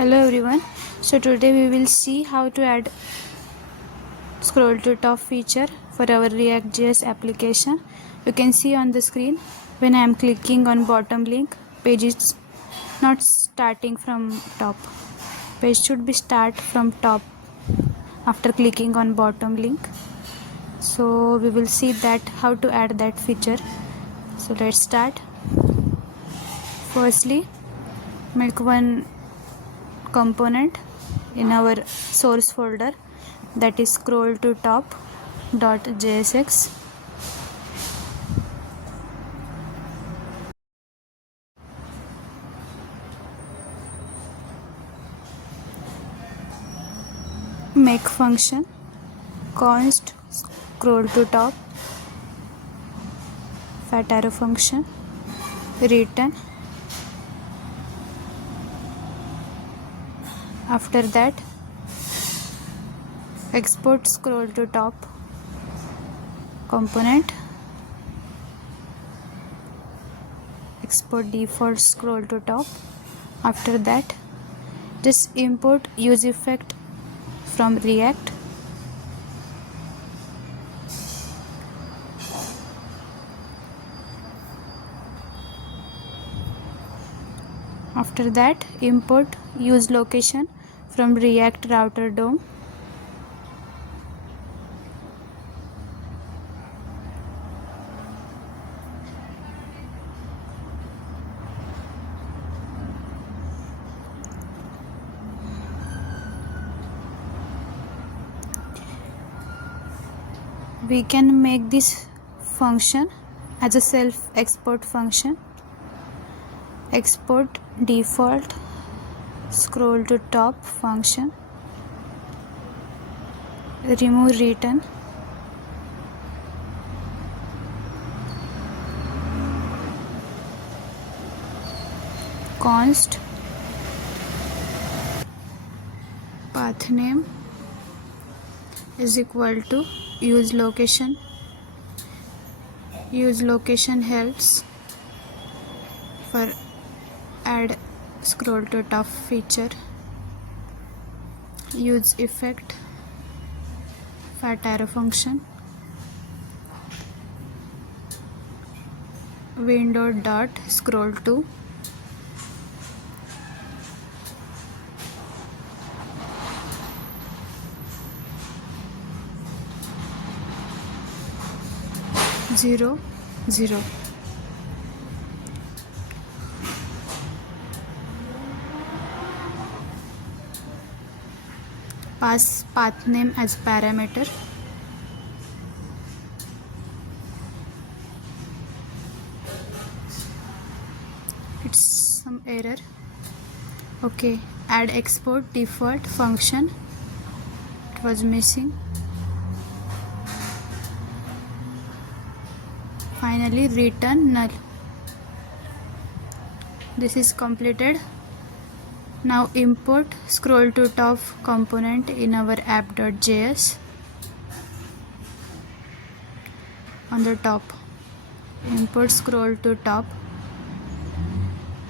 Hello everyone. So today we will see how to add scroll to top feature for our React.js application. You can see on the screen when I am clicking on bottom link, page is not starting from top. Page should be start from top after clicking on bottom link. So we will see that how to add that feature. So let's start. Firstly, make one component in our source folder, that is ScrollToTop.jsx. Make function const ScrollToTop, fat arrow function, return. After that, export scroll to top component, export default scroll to top. After that, just import use effect from React. After that, import use location from React router DOM. We can make this function as a self export function. Export default scroll to top function, remove return, const path name is equal to use location. Use location helps for add scroll to top feature. Use effect, fat arrow function, window dot scroll to, zero zero. Pass path name as parameter. It's some error. Okay, add export default function. It was missing. Finally, return null. This is completed. Now import scroll to top component in our app.js. On the top, import scroll to top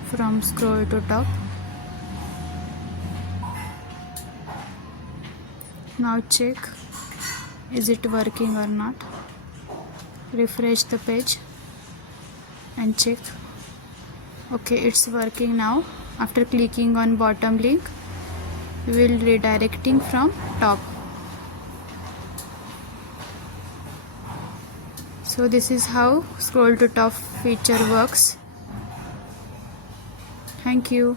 from scroll to top. Now check is it working or not. Refresh the page and check. Okay, it's working now. After clicking on bottom link, we will redirecting from top. So this is how scroll to top feature works. Thank you.